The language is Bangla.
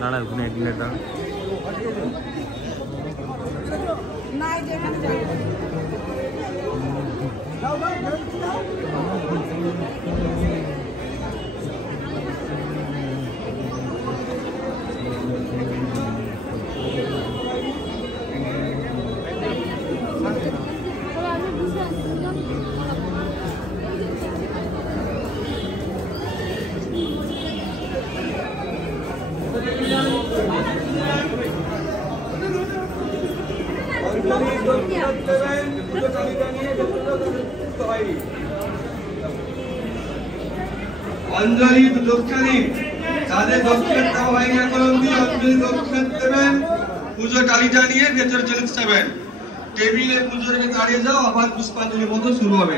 দাঁড়া ওখানে একদিনের দাঁড়া अंजलि दक्षिणी যাদের দক্ষিণ দেওয়া হয়নি এখন অবধি অঞ্জলি দক্ষিণ দেবেন পুজো টালিটা নিয়ে ভেতরে চলে যাবেন টেবিলে পুজো রেখে দাঁড়িয়ে যাও আবার পুষ্পাঞ্জলি মতো শুরু হবে